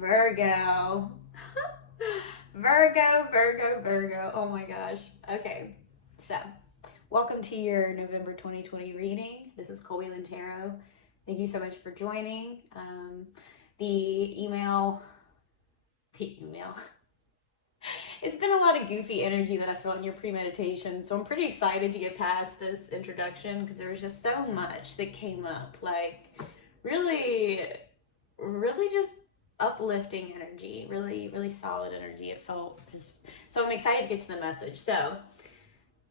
Virgo. Virgo. Oh my gosh. Okay. So, welcome to your November 2020 reading. This is ColbeeLynnTarot. Thank you so much for joining. The email. It's been a lot of goofy energy that I felt in your premeditation, so I'm pretty excited to get past this introduction because there was just so much that came up. Like, really just uplifting energy, really solid energy. It felt just so. I'm excited to get to the message. So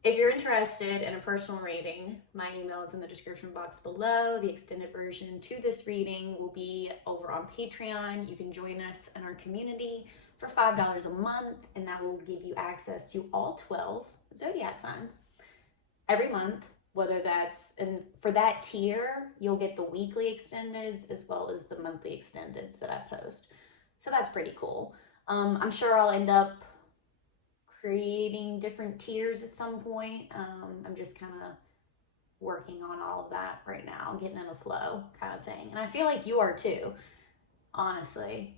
if you're interested in a personal reading, my email is in the description box below. The extended version to this reading will be over on Patreon. You can join us in our community for $5 a month, and that will give you access to all 12 zodiac signs every month. Whether that's, and for that tier, you'll get the weekly extendeds as well as the monthly extendeds that I post. So that's pretty cool. I'm sure I'll end up creating different tiers at some point. I'm just kind of working on all of that right now, getting in a flow kind of thing. And I feel like you are too, honestly.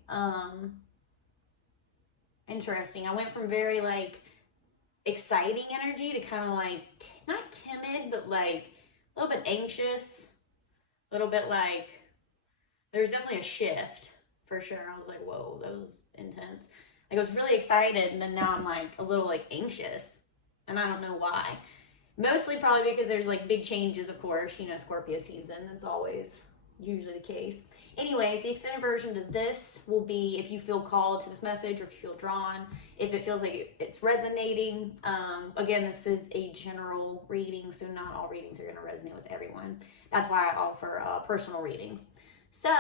Interesting. I went from very like exciting energy to kind of like not timid, but like a little bit anxious, a little bit like there's definitely a shift for sure. I was like, whoa, that was intense. Like, I was really excited, and then now I'm like a little like anxious, and I don't know why. Mostly probably because there's like big changes, of course, you know, Scorpio season. That's always usually the case. Anyways, the extended version to this will be if you feel called to this message or if you feel drawn, if it feels like it's resonating. Again, this is a general reading, so not all readings are going to resonate with everyone. That's why I offer personal readings. So,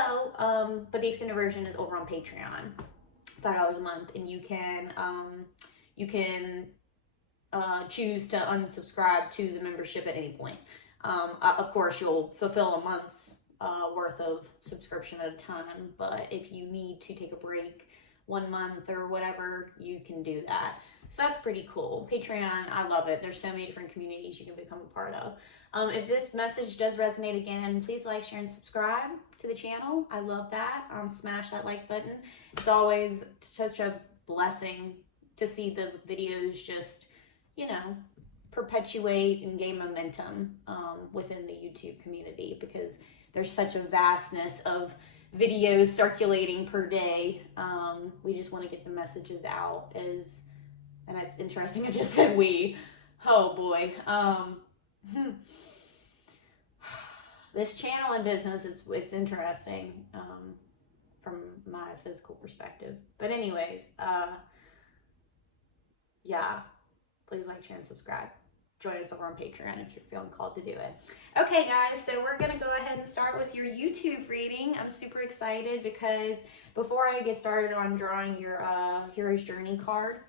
but the extended version is over on Patreon, $5 a month, and you can choose to unsubscribe to the membership at any point. Of course, you'll fulfill a month's worth of subscription at a time, but if you need to take a break 1 month or whatever, you can do that. So that's pretty cool. Patreon, I love it. There's so many different communities you can become a part of. If this message does resonate again, please like, share, and subscribe to the channel. I love that. Smash that like button. It's always such a blessing to see the videos just, you know, perpetuate and gain momentum within the YouTube community, because there's such a vastness of videos circulating per day. We just want to get the messages out as, and it's interesting, I just said we, oh boy. This channel and business, it's interesting from my physical perspective. But anyways, yeah, please like, share, and subscribe. Join us over on Patreon if you're feeling called to do it. Okay, guys, so we're going to go ahead and start with your YouTube reading. I'm super excited because before I get started on drawing your Hero's Journey card,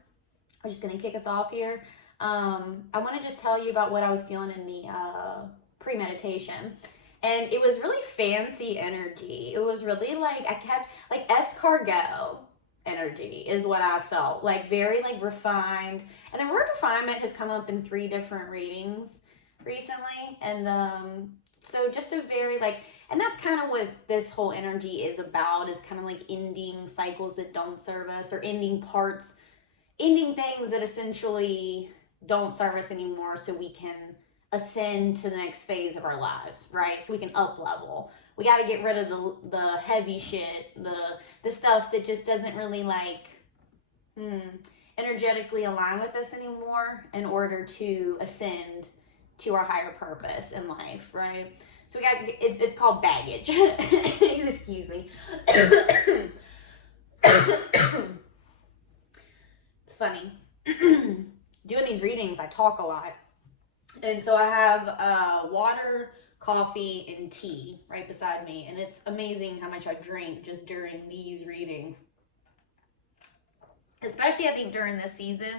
I'm just going to kick us off here. I want to just tell you about what I was feeling in the premeditation. And it was really fancy energy. It was really like, I kept, like, escargot energy is what I felt, like very like refined. And the word refinement has come up in 3 different readings recently, and so just a very like, and that's kind of what this whole energy is about, is kind of like ending cycles that don't serve us, or ending things that essentially don't serve us anymore, so we can ascend to the next phase of our lives, right? So we can up level. We got to get rid of the heavy shit, the stuff that just doesn't really like energetically align with us anymore, in order to ascend to our higher purpose in life, right? So we got, it's called baggage. Excuse me. It's funny. Doing these readings, I talk a lot. And so I have water, coffee, and tea right beside me, and it's amazing how much I drink just during these readings, especially I think during this season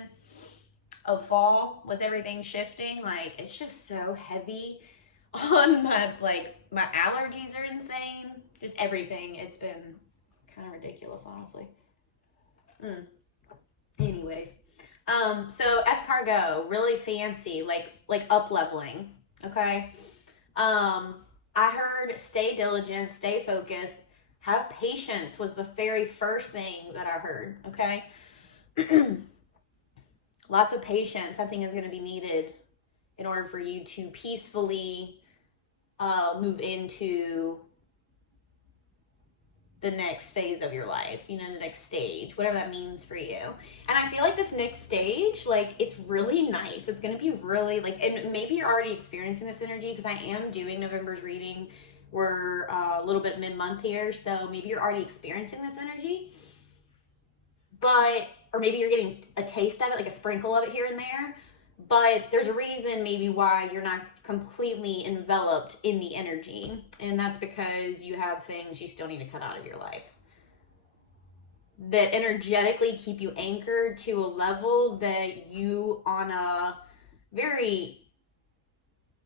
of fall with everything shifting. Like, it's just so heavy on my allergies are insane, just everything. It's been kind of ridiculous, honestly. Anyways, so escargot, really fancy, like up leveling. Okay. I heard stay diligent, stay focused, Have patience was the very first thing that I heard, okay? Lots of patience, I think, is going to be needed in order for you to peacefully move into the next phase of your life, you know, the next stage, whatever that means for you. And I feel like this next stage, like, it's really nice. It's going to be really, like, and maybe you're already experiencing this energy, because I am doing November's reading. We're a little bit mid-month here, so maybe you're already experiencing this energy. But, or maybe you're getting a taste of it, like a sprinkle of it here and there. But there's a reason maybe why you're not completely enveloped in the energy. And that's because you have things you still need to cut out of your life that energetically keep you anchored to a level that you, on a very,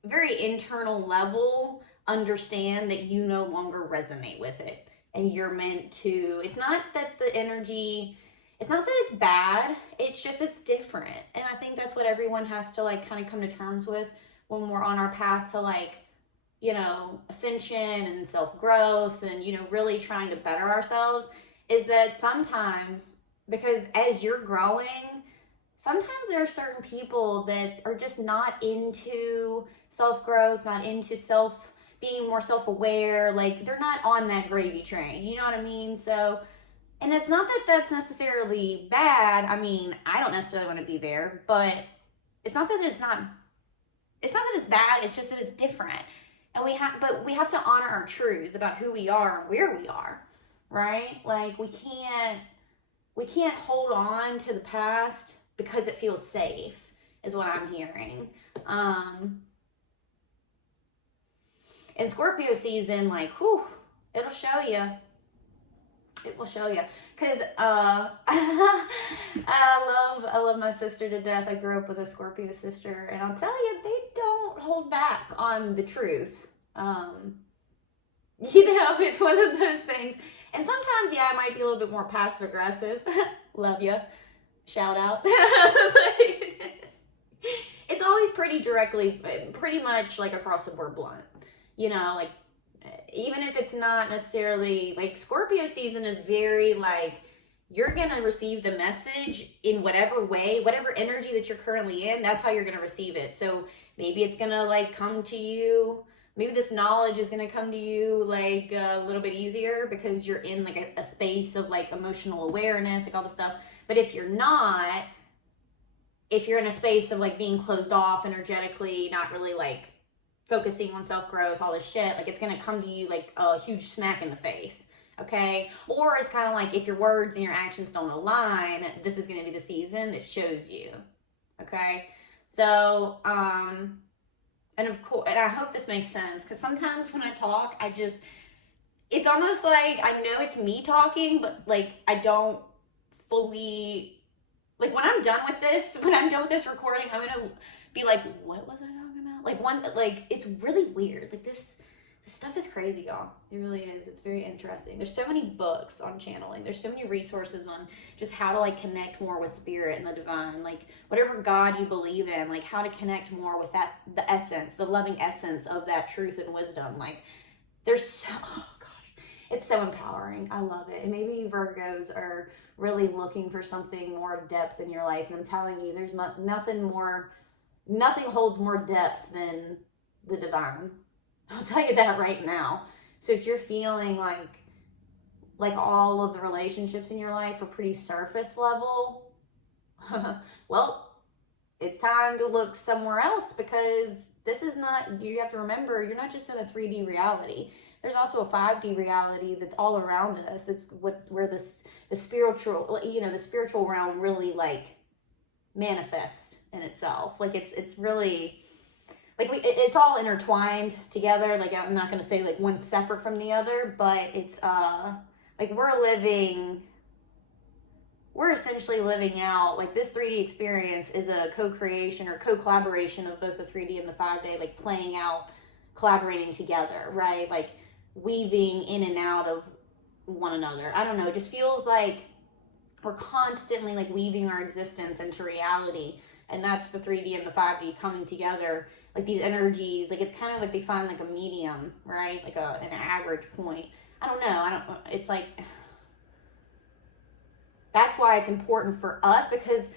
very internal level, understand that you no longer resonate with it. And you're meant to, it's not that the energy, it's not that it's bad, it's just it's different. And I think that's what everyone has to, like, kind of come to terms with when we're on our path to, like, you know, ascension and self-growth and, you know, really trying to better ourselves, is that sometimes, because as you're growing, sometimes there are certain people that are just not into self-growth, not into being more self-aware, like, they're not on that gravy train, you know what I mean? So, and it's not that that's necessarily bad. I mean, I don't necessarily want to be there, but it's not that it's bad. It's just that it's different. And we have to honor our truths about who we are and where we are, right? Like, we can't hold on to the past because it feels safe, is what I'm hearing. In Scorpio season, like, whew, it'll show you. It will show you, because I love my sister to death. I grew up with a Scorpio sister, and I'll tell you, they don't hold back on the truth. You know, it's one of those things. And sometimes, yeah, it might be a little bit more passive aggressive. Love you, shout out. It's always pretty much like across the board blunt. You know, like, even if it's not necessarily, like, Scorpio season is very, like, you're going to receive the message in whatever way, whatever energy that you're currently in, that's how you're going to receive it. So maybe it's going to, like, come to you, maybe this knowledge is going to come to you, like, a little bit easier because you're in, like, a space of, like, emotional awareness, like, all the stuff. But if you're not, if you're in a space of, like, being closed off energetically, not really, like, focusing on self-growth, all this shit, like, it's gonna come to you like a huge smack in the face, okay? Or it's kind of like, if your words and your actions don't align, this is gonna be the season that shows you, okay? So, and of course, and I hope this makes sense, because sometimes when I talk, it's almost like I know it's me talking, but, like, I don't fully, like, when I'm done with this recording, I'm gonna be like, what was I talking about? Like, it's really weird. Like, this stuff is crazy, y'all. It really is. It's very interesting. There's so many books on channeling. There's so many resources on just how to, like, connect more with spirit and the divine. Like, whatever God you believe in, like, how to connect more with that, the essence, the loving essence of that truth and wisdom. Like, there's so, oh gosh, it's so empowering. I love it. And maybe Virgos are really looking for something more of depth in your life. And I'm telling you, there's nothing holds more depth than the divine. I'll tell you that right now. So if you're feeling like all of the relationships in your life are pretty surface level, well, it's time to look somewhere else, because this is not, you have to remember, you're not just in a 3D reality. There's also a 5D reality that's all around us. It's where the spiritual, you know, the spiritual realm really, like, manifests in itself. Like, it's really, like, it's all intertwined together. Like, I'm not going to say, like, one's separate from the other, but it's like, we're essentially living out, like, this 3D experience is a co-creation or co-collaboration of both the 3D and the 5D, like, playing out, collaborating together, right? Like, weaving in and out of one another. I don't know, it just feels like we're constantly, like, weaving our existence into reality. And that's the 3D and the 5D coming together, like, these energies. Like, it's kind of like they find, like, a medium, right? Like an average point I don't know. It's like, that's why it's important for us, because,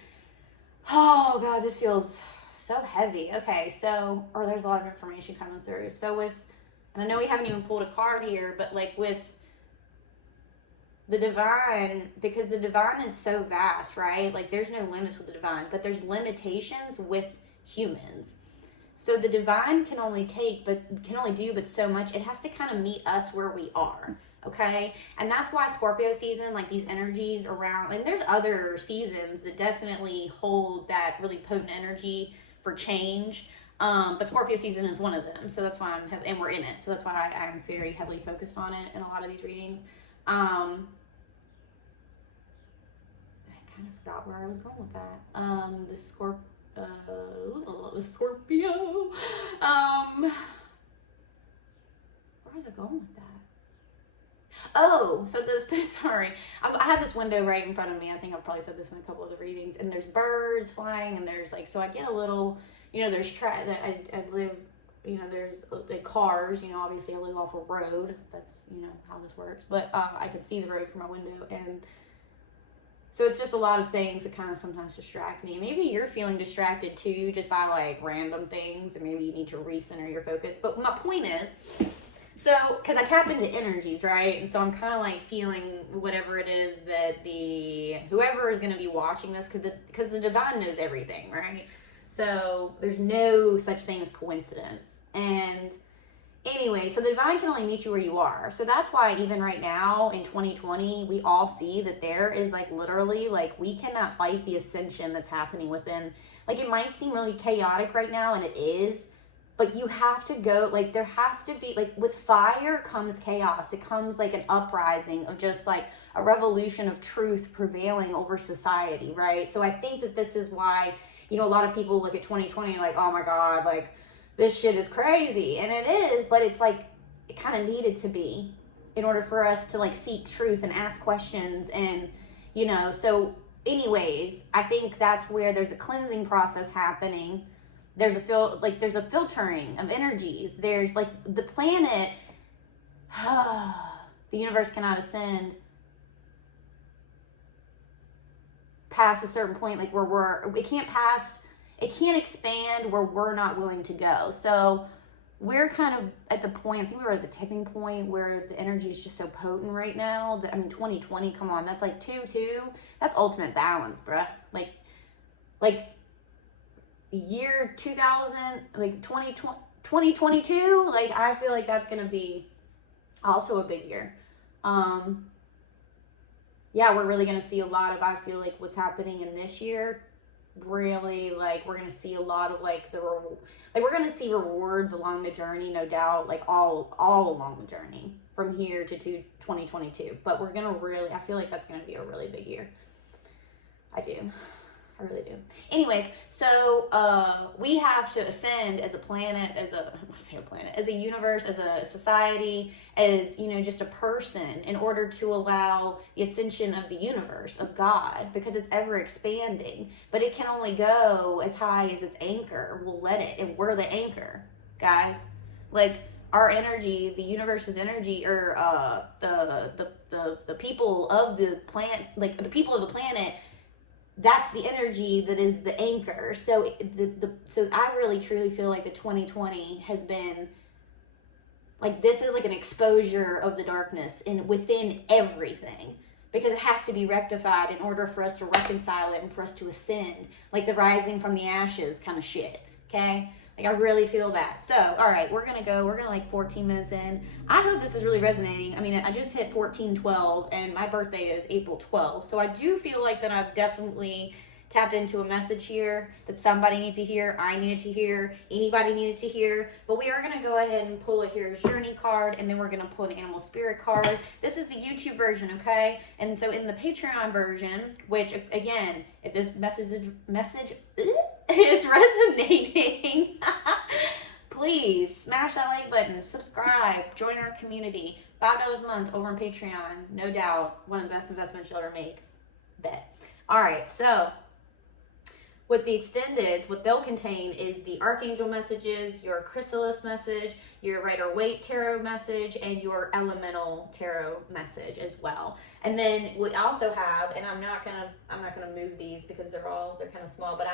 oh God, this feels so heavy. Okay, so, or there's a lot of information coming through. So with, and I know we haven't even pulled a card here, but like with the divine, because the divine is so vast, right? Like there's no limits with the divine, but there's limitations with humans. So the divine can only do but so much. It has to kind of meet us where we are. Okay, and that's why Scorpio season, like these energies around, and there's other seasons that definitely hold that really potent energy for change, but Scorpio season is one of them. So that's why and we're in it, so that's why I'm very heavily focused on it in a lot of these readings. I kind of forgot where I was going with that. The Scorpio. Where was I going with that? Oh, so sorry. I have this window right in front of me. I think I've probably said this in a couple of the readings. And there's birds flying, and there's like, so I get a little, there's I live, there's like cars, obviously I live off a road. That's, how this works. But I can see the road from my window, and so it's just a lot of things that kind of sometimes distract me. Maybe you're feeling distracted too, just by like random things, and maybe you need to recenter your focus. But my point is, so, because I tap into energies, right? And so I'm kind of like feeling whatever it is that whoever is going to be watching this, because the divine knows everything, right? So there's no such thing as coincidence. And anyway, so the divine can only meet you where you are. So that's why even right now in 2020, we all see that there is like literally like we cannot fight the ascension that's happening within. Like it might seem really chaotic right now, and it is. But you have to go, like, there has to be, like, with fire comes chaos. It comes, like, an uprising of just, like, a revolution of truth prevailing over society, right? So I think that this is why, a lot of people look at 2020 like, oh, my God, like, this shit is crazy. And it is, but it's, like, it kind of needed to be in order for us to, like, seek truth and ask questions and, So anyways, I think that's where there's a cleansing process happening. There's a filtering of energies. There's like the planet, the universe cannot ascend past a certain point, like where it can't expand where we're not willing to go. So we're kind of at the point, I think we were at the tipping point where the energy is just so potent right now that, 2020, come on, that's like 2-2. That's ultimate balance, bruh. Like year 2000, like 2022, like I feel like that's gonna be also a big year. Yeah, we're really gonna see a lot of, I feel like what's happening in this year, really, like we're gonna see a lot of like we're gonna see rewards along the journey, no doubt, like all along the journey from here to 2022. But we're gonna really, I feel like that's gonna be a really big year. I really do. Anyways, so we have to ascend as a planet, as a universe, as a society, as, just a person, in order to allow the ascension of the universe, of God, because it's ever expanding. But it can only go as high as its anchor will let it, and we're the anchor, guys. Like, our energy, the universe's energy, or the people of the planet, like the people of the planet, that's the energy that is the anchor. So so I really truly feel like the 2020 has been like, this is like an exposure of the darkness within everything, because it has to be rectified in order for us to reconcile it and for us to ascend, like the rising from the ashes kind of shit. Okay, like I really feel that. So all right, we're gonna like 14 minutes in. I hope this is really resonating. I just hit 14/12, and my birthday is April 12th, so I do feel like that I've definitely tapped into a message here that somebody needed to hear, I needed to hear, anybody needed to hear. But we are going to go ahead and pull a Hero's Journey card, and then we're going to pull an Animal Spirit card. This is the YouTube version, okay? And so in the Patreon version, which, again, if this message is resonating, please smash that like button, subscribe, join our community. $5 a month over on Patreon, no doubt one of the best investments you'll ever make. Bet. All right, so with the extendeds, what they'll contain is the Archangel messages, your Chrysalis message, your Rider-Waite Tarot message, and your Elemental Tarot message as well. And then we also have, and I'm not gonna move these because they're kind of small, but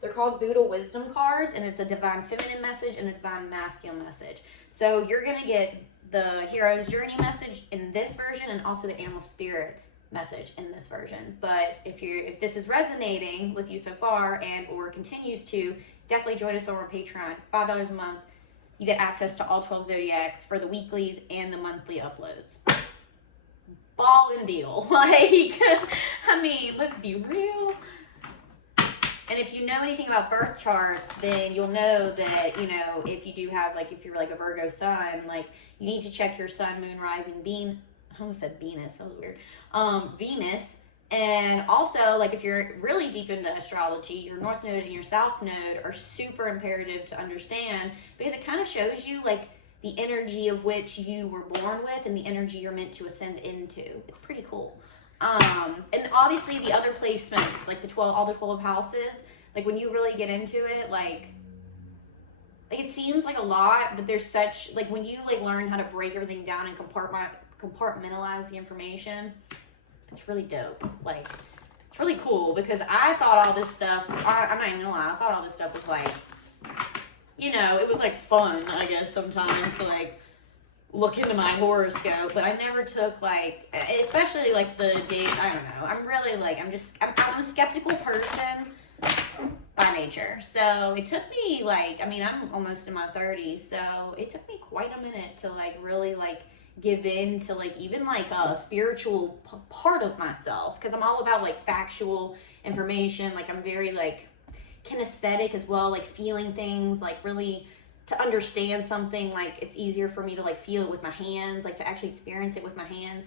they're called Buddha Wisdom cards, and it's a Divine Feminine message and a Divine Masculine message. So you're gonna get the Hero's Journey message in this version, and also the Animal Spirit message in this version. But if this is resonating with you so far and or continues to, definitely join us over on Patreon. $5 a month, you get access to all 12 zodiacs for the weeklies and the monthly uploads. Ball and deal. Like, I mean, let's be real. And if you know anything about birth charts, then you'll know that, you know, if you do have, like, if you're like a Virgo sun, like, you need to check your sun, moon, rising, I almost said Venus, that was weird. Venus. And also, like, if you're really deep into astrology, your North Node and your South Node are super imperative to understand, because it kind of shows you, like, the energy of which you were born with and the energy you're meant to ascend into. It's pretty cool. And obviously the other placements, like all the 12 houses, like, when you really get into it, like it seems like a lot, but there's such, like, when you, like, learn how to break everything down and compartmentalize the information, it's really dope. Like, it's really cool, because I thought all this stuff, I'm not even gonna lie, I thought all this stuff was, like, you know, it was, like, fun, I guess, sometimes to, like, look into my horoscope, but I never took, like, especially, like, the date, I don't know, I'm really, like, I'm a skeptical person by nature. So it took me, like, I mean, I'm almost in my 30s, so it took me quite a minute to, like, really, like, give in to, like, even, like, a spiritual part of myself, because I'm all about, like, factual information. Like, I'm very, like, kinesthetic as well, like, feeling things, like, really to understand something, like, it's easier for me to, like, feel it with my hands, like, to actually experience it with my hands.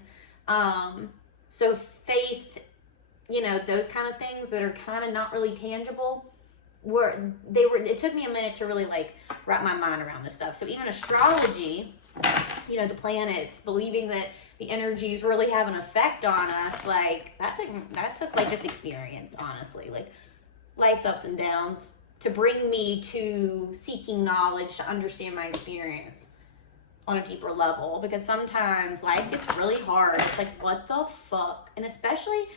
So faith, you know, those kind of things that are kind of not really tangible, it took me a minute to really, like, wrap my mind around this stuff. So even astrology, you know, the planets, believing that the energies really have an effect on us, like, that took like, just experience, honestly, like, life's ups and downs, to bring me to seeking knowledge to understand my experience on a deeper level. Because sometimes life gets really hard. It's like, what the fuck? And especially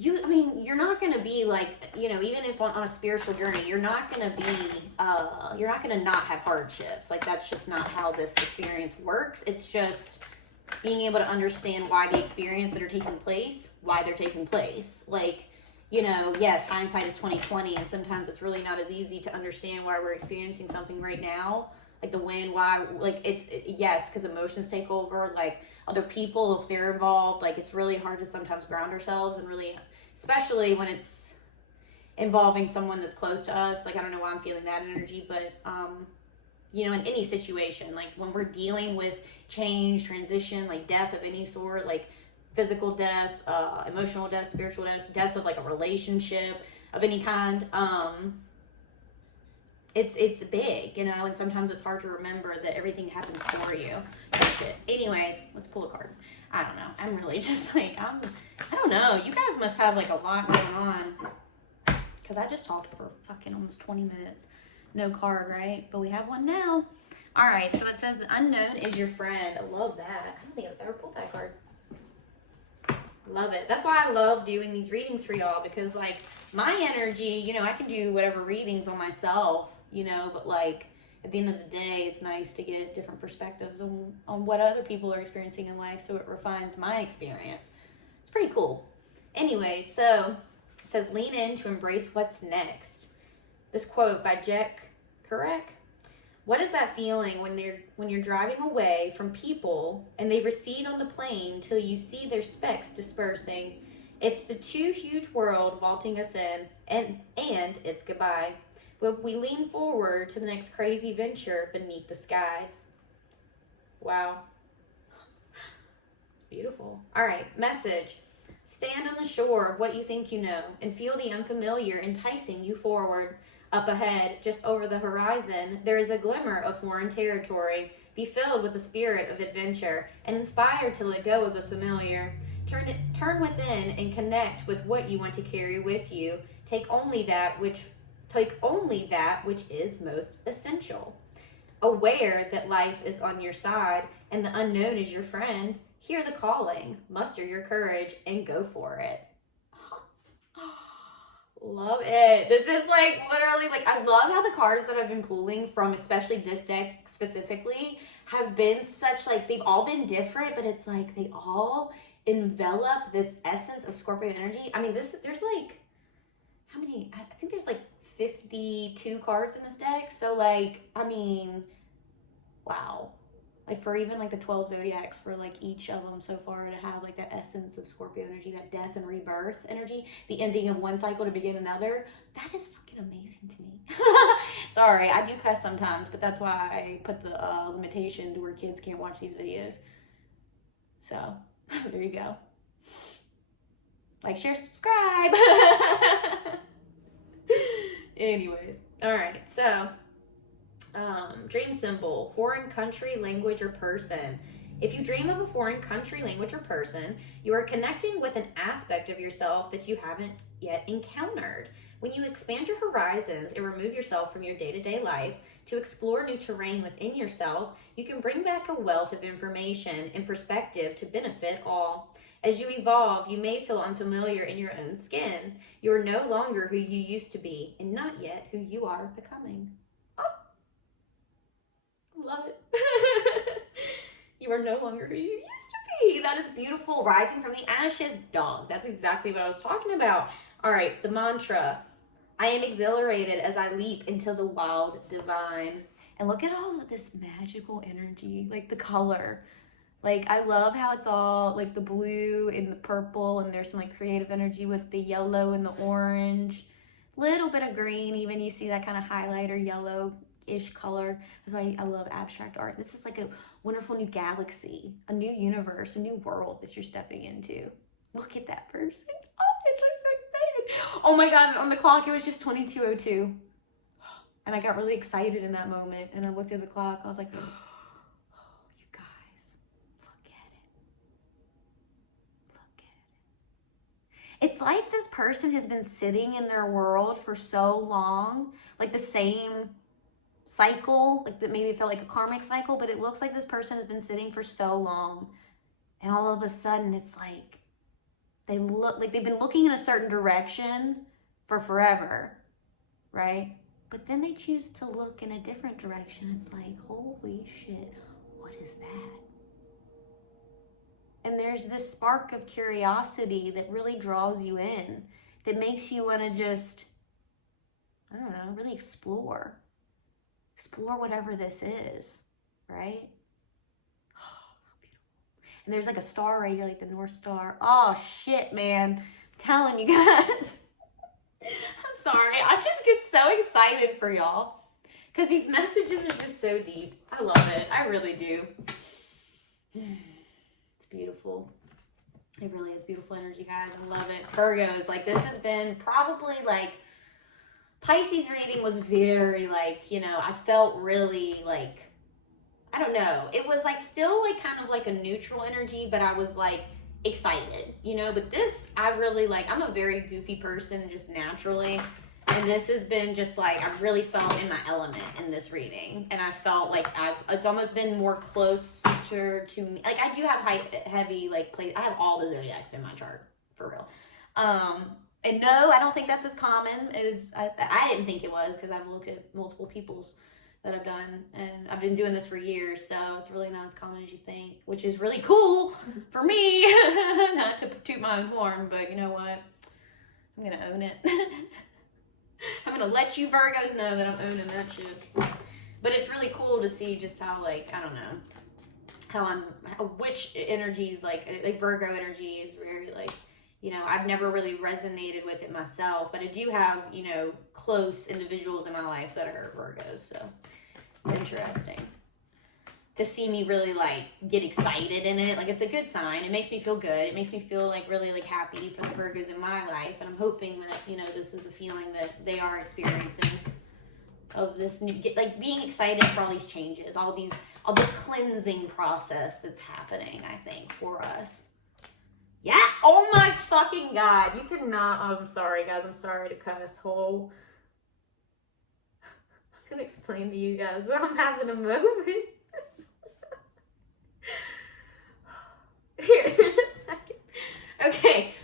you're not going to be, like, you know, even if on a spiritual journey, you're not going to not have hardships. Like, that's just not how this experience works. It's just being able to understand why the experience that are taking place, why they're taking place. Like, you know, yes, hindsight is 20/20, and sometimes it's really not as easy to understand why we're experiencing something right now. Like, the when, why, like, yes, because emotions take over, like, other people, if they're involved, like, it's really hard to sometimes ground ourselves, and really, especially when it's involving someone that's close to us. Like, I don't know why I'm feeling that energy, but, you know, in any situation, like, when we're dealing with change, transition, like, death of any sort, like, physical death, emotional death, spiritual death of, like, a relationship of any kind, it's big, you know, and sometimes it's hard to remember that everything happens for you. Shit. Anyways, let's pull a card. I don't know. I'm really just, like, I don't know. You guys must have, like, a lot going on, because I just talked for fucking almost 20 minutes. No card, right? But we have one now. All right. So it says the unknown is your friend. I love that. I don't think I've ever pulled that card. Love it. That's why I love doing these readings for y'all, because, like, my energy, you know, I can do whatever readings on myself, you know, but, like, at the end of the day, it's nice to get different perspectives on what other people are experiencing in life, so it refines my experience. It's pretty cool. Anyway, so it says, lean in to embrace what's next. This quote by Jack Kerouac. What is that feeling when you're driving away from people and they recede on the plane till you see their specks dispersing? It's the too huge world vaulting us in, and it's goodbye. But we lean forward to the next crazy venture beneath the skies. Wow. It's beautiful. All right, message. Stand on the shore of what you think you know and feel the unfamiliar enticing you forward. Up ahead, just over the horizon, there is a glimmer of foreign territory. Be filled with the spirit of adventure and inspired to let go of the familiar. Turn within and connect with what you want to carry with you. Take only that which is most essential. Aware that life is on your side and the unknown is your friend, hear the calling, muster your courage, and go for it. Love it. This is like literally like, I love how the cards that I've been pulling from, especially this deck specifically, have been such like, they've all been different, but it's like they all envelop this essence of Scorpio energy. I mean, there's like, how many? I think there's like 52 cards in this deck. So like, I mean, wow. Like for even like the 12 zodiacs, for like each of them so far to have like that essence of Scorpio energy, that death and rebirth energy, the ending of one cycle to begin another, that is fucking amazing to me. Sorry, I do cuss sometimes, but that's why I put the limitation to where kids can't watch these videos. So there you go. Like, share, subscribe. Anyways, all right, so dream symbol, foreign country, language, or person. If you dream of a foreign country, language, or person, you are connecting with an aspect of yourself that you haven't yet encountered. When you expand your horizons and remove yourself from your day-to-day life to explore new terrain within yourself, you can bring back a wealth of information and perspective to benefit all. As you evolve, you may feel unfamiliar in your own skin. You are no longer who you used to be, and not yet who you are becoming. Love it. You are no longer who you used to be. That is beautiful. Rising from the ashes, dog. That's exactly what I was talking about. All right, the mantra. I am exhilarated as I leap into the wild divine. And look at all of this magical energy, like the color. Like, I love how it's all like the blue and the purple, and there's some like creative energy with the yellow and the orange. Little bit of green, even you see that kind of highlighter yellow-ish color. That's why I love abstract art. This is like a wonderful new galaxy, a new universe, a new world that you're stepping into. Look at that person. Oh, I'm so excited. Oh my God, on the clock, it was just 22:02. And I got really excited in that moment. And I looked at the clock, I was like, oh, you guys, look at it. Look at it. It's like this person has been sitting in their world for so long, like the same cycle, like that maybe it felt like a karmic cycle, but it looks like this person has been sitting for so long, and all of a sudden it's like they look like they've been looking in a certain direction for forever, right? But then they choose to look in a different direction. It's like, holy shit, what is that? And there's this spark of curiosity that really draws you in, that makes you want to just, I don't know, really explore whatever this is, right? Oh, how beautiful. And there's like a star right here, like the North Star. Oh shit, man. I'm telling you guys. I'm sorry. I just get so excited for y'all because these messages are just so deep. I love it. I really do. It's beautiful. It really is beautiful energy, guys. I love it. Virgos, like this has been probably like, Pisces reading was very like, you know, I felt really like, I don't know. It was like still like kind of like a neutral energy, but I was like excited, you know, but this, I really like, I'm a very goofy person just naturally. And this has been just like, I really felt in my element in this reading. And I felt like it's almost been more closer to me. Like I do have heavy, like I have all the zodiacs in my chart for real. And no, I don't think that's as common as I didn't think it was, because I've looked at multiple people's that I've done, and I've been doing this for years, so it's really not as common as you think, which is really cool for me. Not to toot my own horn, but you know what? I'm gonna own it. I'm gonna let you Virgos know that I'm owning that shit. But it's really cool to see just how, like, I don't know, which energies, like Virgo energy is very, like, you know, I've never really resonated with it myself, but I do have, you know, close individuals in my life that are Virgos, so it's interesting to see me really, like, get excited in it. Like, it's a good sign. It makes me feel good. It makes me feel, like, really, like, happy for the Virgos in my life, and I'm hoping that, you know, this is a feeling that they are experiencing of this new, like, being excited for all these changes, all this cleansing process that's happening, I think, for us. Yes! fucking God. You cannot. I'm sorry, guys. I'm sorry to cuss. I'm gonna explain to you guys, but I'm having a moment. Here in a second. Okay.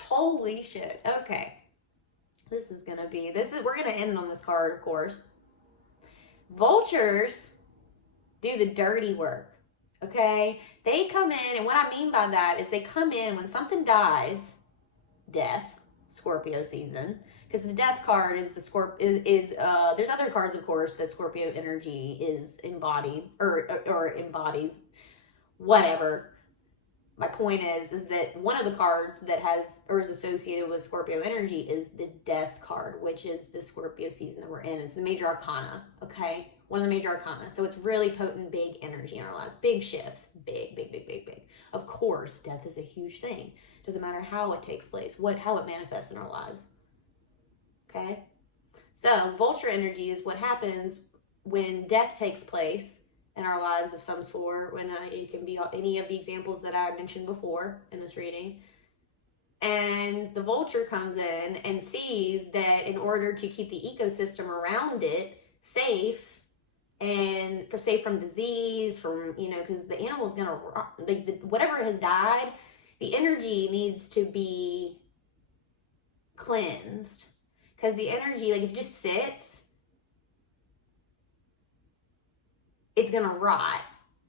Holy shit. Okay. We're gonna end on this card, of course. Vultures do the dirty work. Okay? They come in, and what I mean by that is they come in when something dies, death, Scorpio season, because the death card is there's other cards, of course, that Scorpio energy is embodied or embodies, whatever. My point is that one of the cards that has or is associated with Scorpio energy is the death card, which is the Scorpio season that we're in. It's the major arcana, okay? One of the major arcana. So it's really potent, big energy in our lives. Big shifts. Big. Of course, death is a huge thing. Doesn't matter how it takes place, how it manifests in our lives. Okay? So vulture energy is what happens when death takes place in our lives of some sort, when it can be any of the examples that I mentioned before in this reading. And the vulture comes in and sees that in order to keep the ecosystem around it safe, and safe from disease, from, because the animal's gonna, whatever has died, the energy needs to be cleansed. Because the energy, if it just sits, it's gonna rot,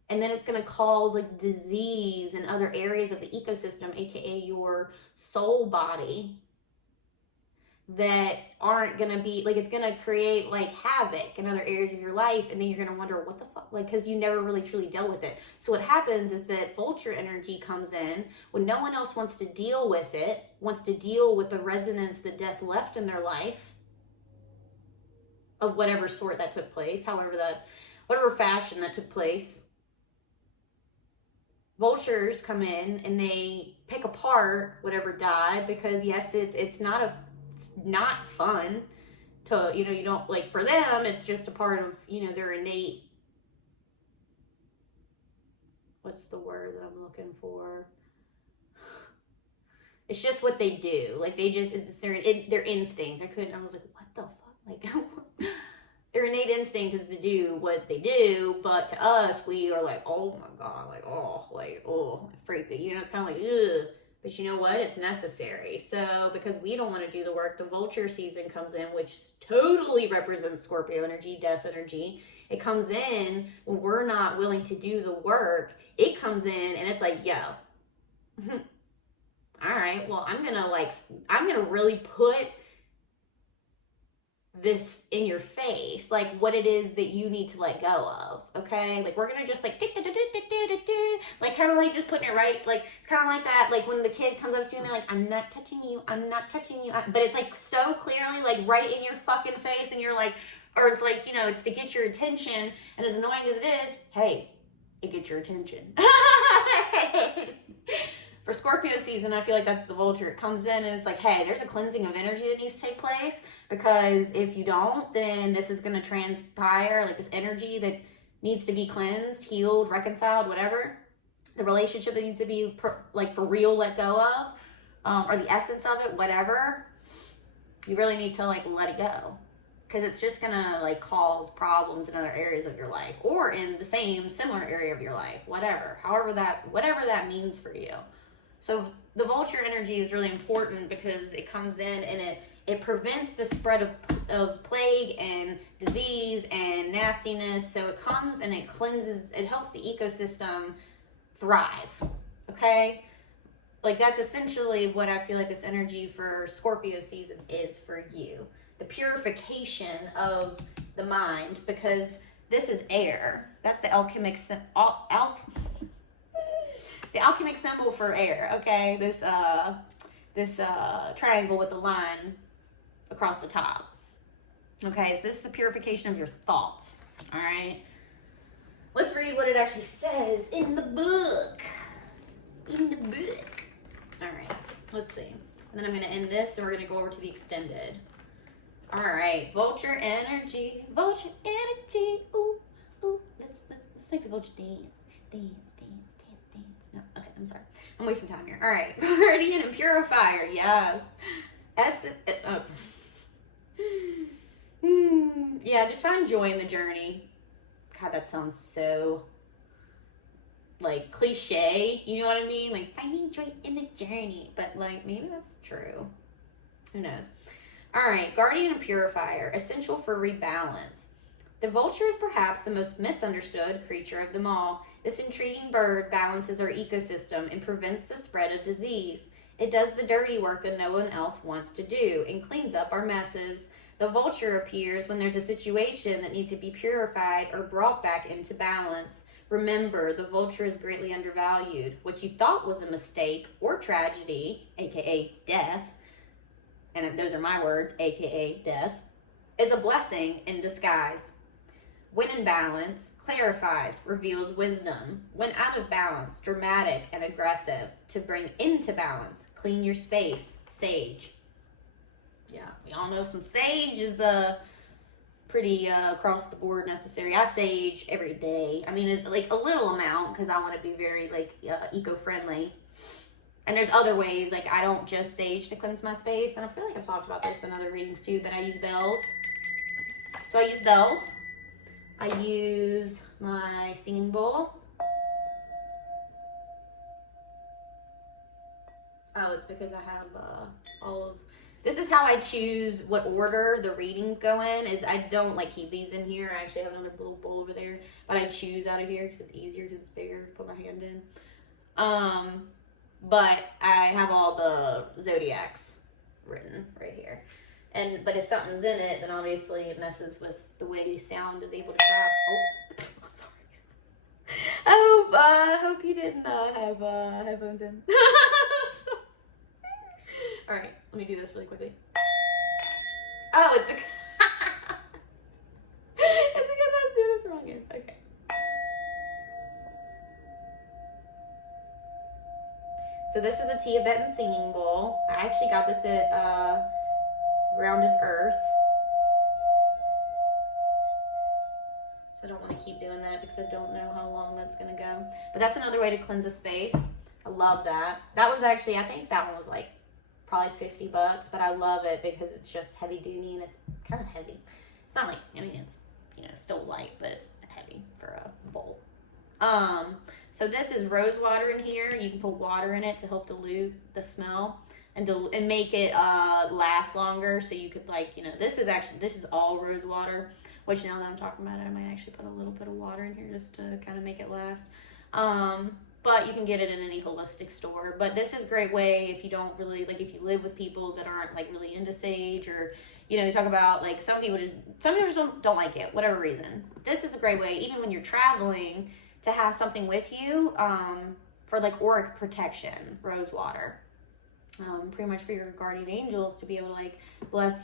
and then it's gonna cause disease in other areas of the ecosystem, aka your soul body, that aren't gonna be it's gonna create havoc in other areas of your life, and then you're gonna wonder what the fuck, because you never really truly dealt with it. So what happens is that vulture energy comes in when no one else wants to deal with it, wants to deal with the resonance that death left in their life, of whatever sort that took place, whatever fashion that took place. Vultures come in and they pick apart whatever died, because yes, it's not fun to, you don't, for them, it's just a part of, their innate, what's the word that I'm looking for? It's just what they do. It's their instinct. I was like, what the fuck? Their innate instinct is to do what they do, but to us, we are like, oh my God, freaky. It's kind of ugh. But you know what? It's necessary. So because we don't want to do the work, the vulture season comes in, which totally represents Scorpio energy, death energy. It comes in when we're not willing to do the work. It comes in and it's like, yo, all right, well, I'm gonna really put this in your face, what it is that you need to let go of, okay? We're gonna just kind of just putting it right, it's kind of like that, when the kid comes up to you and they're like, I'm not touching you, but it's so clearly right in your fucking face, and you're or it's it's to get your attention, and as annoying as it is, hey, it gets your attention. For Scorpio season, I feel like that's the vulture. It comes in and it's hey, there's a cleansing of energy that needs to take place, because if you don't, then this is going to transpire, this energy that needs to be cleansed, healed, reconciled, whatever. The relationship that needs to be, for real, let go of, or the essence of it, whatever. You really need to, let it go. Because it's just going to, cause problems in other areas of your life, or in the similar area of your life, whatever. Whatever that means for you. So the vulture energy is really important, because it comes in and it prevents the spread of plague and disease and nastiness. So it comes and it cleanses, it helps the ecosystem thrive, okay? That's essentially what I feel this energy for Scorpio season is for you. The purification of the mind, because this is air. That's the alchemic symbol for air, okay? This triangle with the line across the top. Okay, so this is the purification of your thoughts, all right? Let's read what it actually says in the book. All right, let's see. And then I'm going to end this, and we're going to go over to the extended. All right, vulture energy. Ooh, let's make the vulture dance. No, okay, I'm sorry. I'm wasting time here. All right. Guardian and Purifier. Yes. Yeah, just find joy in the journey. God, that sounds so, like, cliche. You know what I mean? Like, finding joy in the journey. But, like, maybe that's true. Who knows? All right. Guardian and Purifier. Essential for rebalance. The vulture is perhaps the most misunderstood creature of them all. This intriguing bird balances our ecosystem and prevents the spread of disease. It does the dirty work that no one else wants to do and cleans up our messes. The vulture appears when there's a situation that needs to be purified or brought back into balance. Remember, the vulture is greatly undervalued. What you thought was a mistake or tragedy, aka death, and those are my words, aka death, is a blessing in disguise. When in balance, clarifies, reveals wisdom. When out of balance, dramatic and aggressive. To bring into balance, clean your space, sage. Yeah, we all know some sage is pretty across the board necessary. I sage every day. I mean, it's like a little amount because I want to be very like eco-friendly. And there's other ways, like I don't just sage to cleanse my space. And I feel like I've talked about this in other readings too, but I use bells. So I use bells. I use my singing bowl. Oh, it's because I have all of... This is how I choose what order the readings go in. Is I don't like keep these in here. I actually have another little bowl over there. But I choose out of here because it's easier, because it's bigger to put my hand in. But I have all the zodiacs written right here. But if something's in it, then obviously it messes with the way sound is able to travel. Oh, I'm sorry. I hope you didn't have headphones in. So, all right, let me do this really quickly. Oh, it's because I was doing this wrong end. Okay. So this is a Tibetan singing bowl. I actually got this at Grounded Earth. So I don't want to keep doing that because I don't know how long that's going to go. But that's another way to cleanse a space. I love that. That one's actually, I think that one was like probably $50, but I love it because it's just heavy duty and it's kind of heavy. It's not like, I mean, it's, you know, still light, but it's heavy for a bowl. So this is rose water in here. You can put water in it to help dilute the smell and make it last longer. So you could, like, you know, this is all rose water, which now that I'm talking about it, I might actually put a little bit of water in here just to kind of make it last. But you can get it in any holistic store. But this is a great way if you don't really, like, if you live with people that aren't like really into sage, or, you know, you talk about like some people just don't like it, whatever reason. This is a great way, even when you're traveling, to have something with you for like auric protection, rose water. Pretty much for your guardian angels to be able to like bless